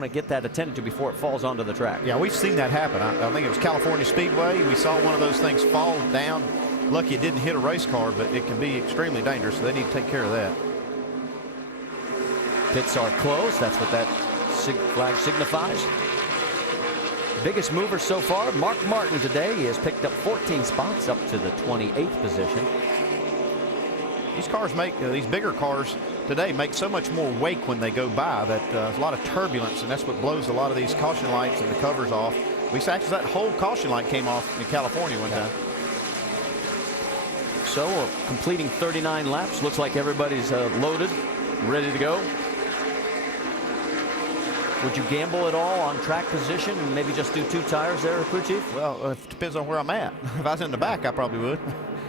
to get that attended to before it falls onto the track. Yeah, we've seen that happen. I think it was California Speedway. We saw one of those things fall down. Lucky it didn't hit a race car, but it can be extremely dangerous, so they need to take care of that. Pits are closed. That's what that flag signifies. Biggest mover so far, Mark Martin today. He has picked up 14 spots up to the 28th position. These cars these bigger cars today make so much more wake when they go by that there's a lot of turbulence, and that's what blows a lot of these caution lights and the covers off. Actually, that whole caution light came off in California one time. So completing 39 laps. Looks like everybody's loaded, ready to go. Would you gamble at all on track position and maybe just do 2 tires there, crew chief? Well, it depends on where I'm at. If I was in the back, I probably would.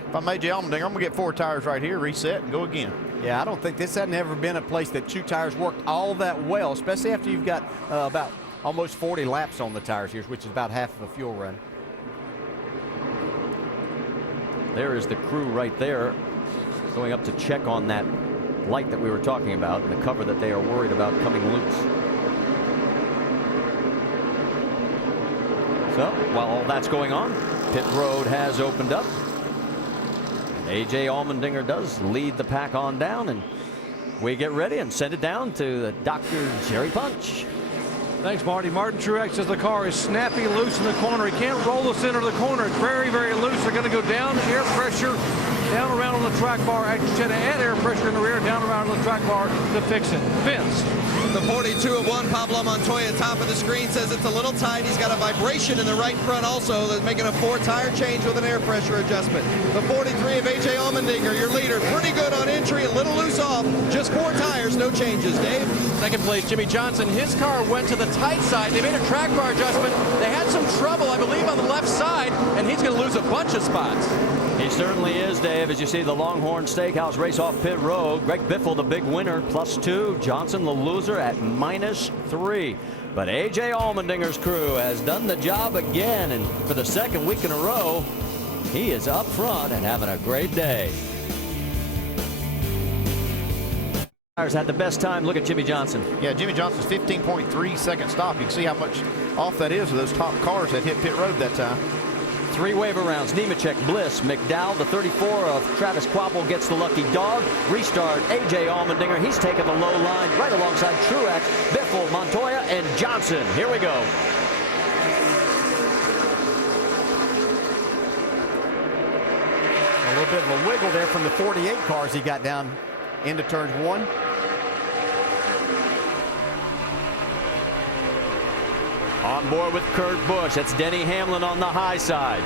If I'm AJ Allmendinger, I'm going to get 4 tires right here, reset, and go again. Yeah, I don't think this had never been a place that 2 tires worked all that well, especially after you've got about almost 40 laps on the tires here, which is about half of a fuel run. There is the crew right there going up to check on that light that we were talking about and the cover that they are worried about coming loose. So while all that's going on, pit road has opened up. AJ Allmendinger does lead the pack on down, and we get ready and send it down to the Dr. Jerry Punch. Thanks, Marty. Martin Truex says the car is snappy, loose in the corner. He can't roll the center of the corner. It's very, very loose. They're going to go down, air pressure, down around on the track bar. Actually, trying to add air pressure in the rear, down around on the track bar to fix it. Vince. The 42 of 1, Pablo Montoya, top of the screen, says it's a little tight. He's got a vibration in the right front also. That's making a 4-tire change with an air pressure adjustment. The 43 of AJ Allmendinger, your leader, pretty good on entry, a little loose off. Just 4 tires, no changes. Dave? Second place, Jimmy Johnson. His car went to the tight side. They made a track bar adjustment. They had some trouble, I believe, on the left side, and he's going to lose a bunch of spots. He certainly is, Dave. As you see the Longhorn Steakhouse race off pit road. Greg Biffle, the big winner, +2. Johnson, the loser, at -3. But AJ Allmendinger's crew has done the job again, and for the 2nd week in a row, he is up front and having a great day. Had the best time. Look at Jimmy Johnson. Yeah, Jimmy Johnson's 15.3 second stop. You can see how much off that is of those top cars that hit pit road that time. 3 waiver rounds. Nemechek, Bliss, McDowell, the 34 of Travis Kvapil gets the lucky dog. Restart, AJ Allmendinger. He's taking the low line right alongside Truex, Biffle, Montoya, and Johnson. Here we go. A little bit of a wiggle there from the 48 cars he got down into turn 1. On board with Kurt Busch. That's Denny Hamlin on the high side.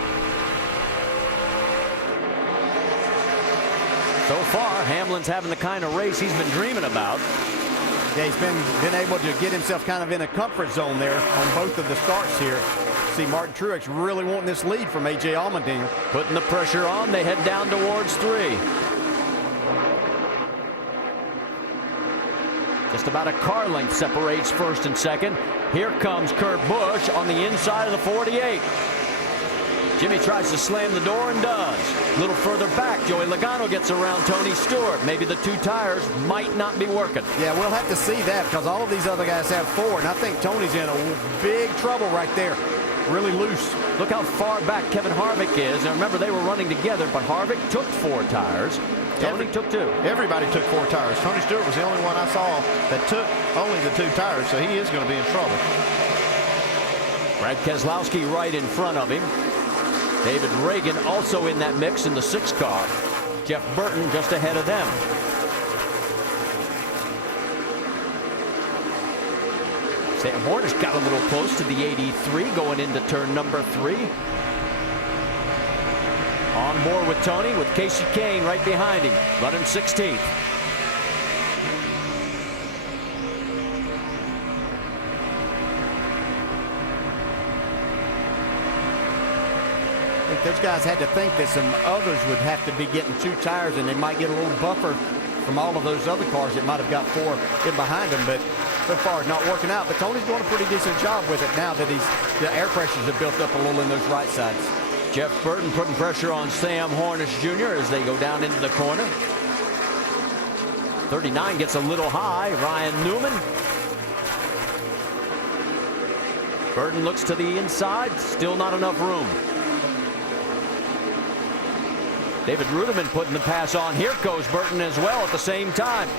So far, Hamlin's having the kind of race he's been dreaming about. Yeah, he's been able to get himself kind of in a comfort zone there on both of the starts here. See Martin Truex really wanting this lead from AJ Allmendinger. Putting the pressure on, they head down towards 3. Just about a car length separates first and second. Here comes Kurt Busch on the inside of the 48. Jimmy tries to slam the door and does. A little further back, Joey Logano gets around Tony Stewart. Maybe the 2 tires might not be working. Yeah, we'll have to see that because all of these other guys have 4, and I think Tony's in a big trouble right there. Really loose. Look how far back Kevin Harvick is. Now remember, they were running together, but Harvick took 4 tires. Tony took 2. Everybody took 4 tires. Tony Stewart was the only one I saw that took only the 2 tires, so he is going to be in trouble. Brad Keselowski right in front of him. David Reagan also in that mix in the 6 car. Jeff Burton just ahead of them. Sam Hornish got a little close to the 83 going into turn number 3. On board with Tony with Casey Kane right behind him, running 16th. I think those guys had to think that some others would have to be getting 2 tires, and they might get a little buffer from all of those other cars that might have got 4 in behind them, but so far it's not working out. But Tony's doing a pretty decent job with it now that the air pressures have built up a little in those right sides. Jeff Burton putting pressure on Sam Hornish Jr. as they go down into the corner. 39 gets a little high. Ryan Newman Burton looks to the inside. Still not enough room. David Ruderman putting the pass on. Here goes Burton as well at the same time.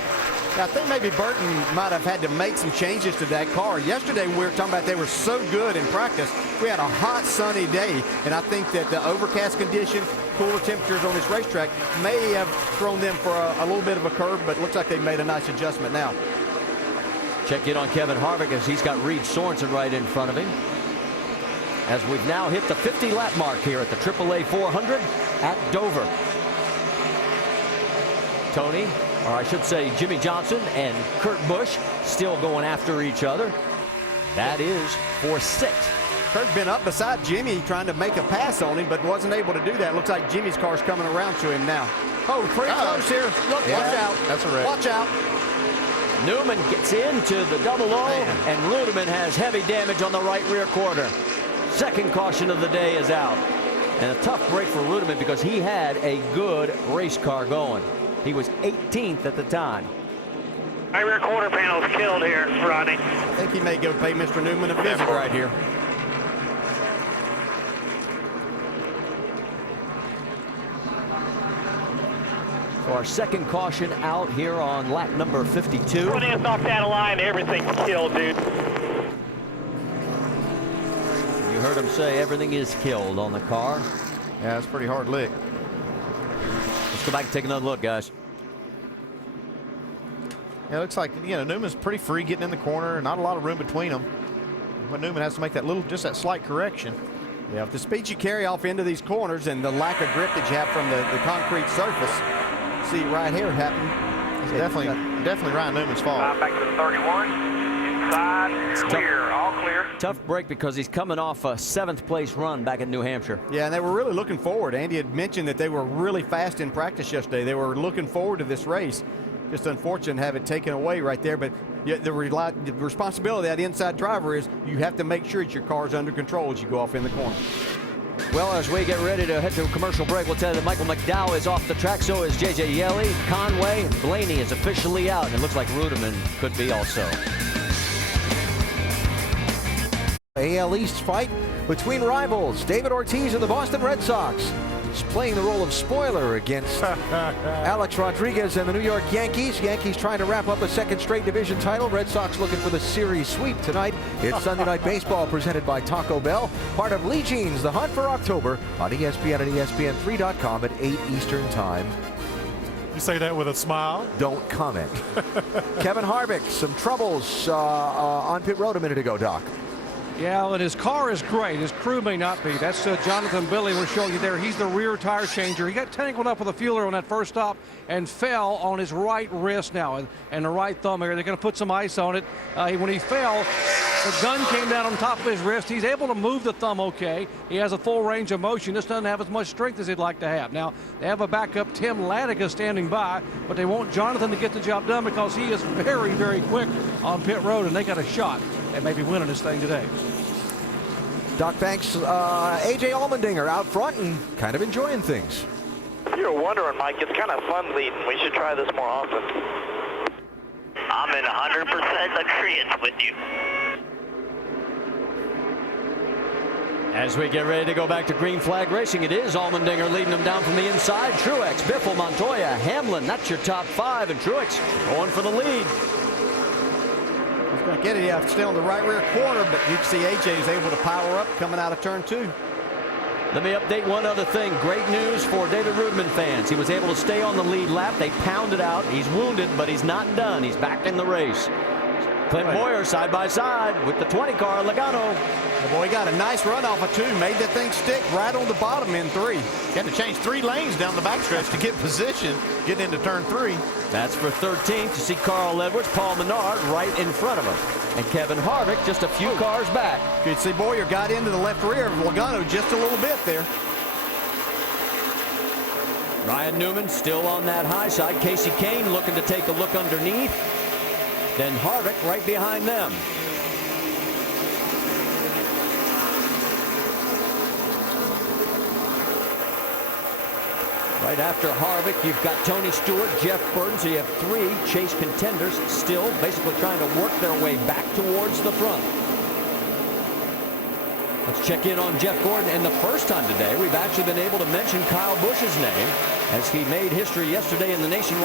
I think maybe Burton might have had to make some changes to that car. Yesterday, we were talking about they were so good in practice. We had a hot, sunny day, and I think that the overcast condition, cooler temperatures on this racetrack may have thrown them for a little bit of a curve, but it looks like they made a nice adjustment now. Check in on Kevin Harvick as he's got Reed Sorensen right in front of him. As we've now hit the 50-lap mark here at the AAA 400 at Dover. Tony, or I should say Jimmy Johnson and Kurt Busch still going after each other. That is for 6th. Kurt's been up beside Jimmy trying to make a pass on him, but wasn't able to do that. Looks like Jimmy's car's coming around to him now. Oh, pretty close here. Look, yeah, watch out. That's a wreck. Watch out. Newman gets into the double O, and Ruderman has heavy damage on the right rear quarter. Second caution of the day is out. And a tough break for Ruderman because he had a good race car going. He was 18th at the time. My rear quarter panel is killed here, Rodney. I think he may go pay Mr. Newman a visit right here. So our second caution out here on lap number 52. When it's knocked out of line, everything's killed, dude. You heard him say everything is killed on the car. Yeah, it's a pretty hard lick. Let's go back and take another look, guys. Yeah, it looks like, you know, Newman's pretty free getting in the corner. Not a lot of room between them. But Newman has to make that just that slight correction. Yeah, with the speed you carry off into these corners and the lack of grip that you have from the concrete surface, see right here happen. It's definitely Ryan Newman's fault. Back to the 31. Inside, clear, all clear. Tough break because he's coming off a 7th place run back in New Hampshire. Yeah, and they were really looking forward. Andy had mentioned that they were really fast in practice yesterday. They were looking forward to this race. Just unfortunate to have it taken away right there, but the responsibility of that inside driver is you have to make sure that your car's under control as you go off in the corner. Well, as we get ready to head to a commercial break, we'll tell you that Michael McDowell is off the track. So is J.J. Yeley, Conway, and Blaney is officially out. And it looks like Ruderman could be also. AL East fight between rivals. David Ortiz of the Boston Red Sox is playing the role of spoiler against Alex Rodriguez and the New York Yankees. Yankees trying to wrap up a 2nd straight division title. Red Sox looking for the series sweep tonight. It's Sunday Night Baseball presented by Taco Bell. Part of Lee Jean's The Hunt for October on ESPN and ESPN3.com at 8 Eastern Time. You say that with a smile? Don't comment. Kevin Harvick, some troubles on pit road a minute ago, Doc. Yeah, and his car is great. His crew may not be. That's Jonathan Billy we're showing you there. He's the rear tire changer. He got tangled up with a fueler on that first stop and fell on his right wrist now and the right thumb here. They're going to put some ice on it. When he fell, the gun came down on top of his wrist. He's able to move the thumb okay. He has a full range of motion. This doesn't have as much strength as he'd like to have. Now, they have a backup, Tim Laddiga, standing by, but they want Jonathan to get the job done because he is very, very quick on pit road, and they got a shot at maybe winning this thing today. Doc, thanks. A.J. Allmendinger out front and kind of enjoying things. If you're wondering, Mike, it's kind of fun leading. We should try this more often. I'm in 100% agreement with you. As we get ready to go back to green flag racing, it is Allmendinger leading them down from the inside. Truex, Biffle, Montoya, Hamlin, that's your top 5, and Truex going for the lead. He's going to get it. Yeah, still in the right rear corner, but you can see AJ is able to power up coming out of turn 2. Let me update one other thing. Great news for David Ruderman fans. He was able to stay on the lead lap. They pounded out. He's wounded, but he's not done. He's back in the race. Clint Boyer side by side with the 20 car, Logano. The boy got a nice run off of 2, made that thing stick right on the bottom in 3. He had to change 3 lanes down the backstretch to get position, getting into turn 3. That's for 13th. You see Carl Edwards, Paul Menard right in front of him. And Kevin Harvick just a few cars back. You can see Boyer got into the left rear of Logano just a little bit there. Ryan Newman still on that high side. Casey Kane looking to take a look underneath. Then Harvick right behind them. Right after Harvick, you've got Tony Stewart, Jeff Burton, so you have 3 chase contenders still basically trying to work their way back towards the front. Let's check in on Jeff Gordon. And the first time today, we've actually been able to mention Kyle Busch's name as he made history yesterday in the Nationwide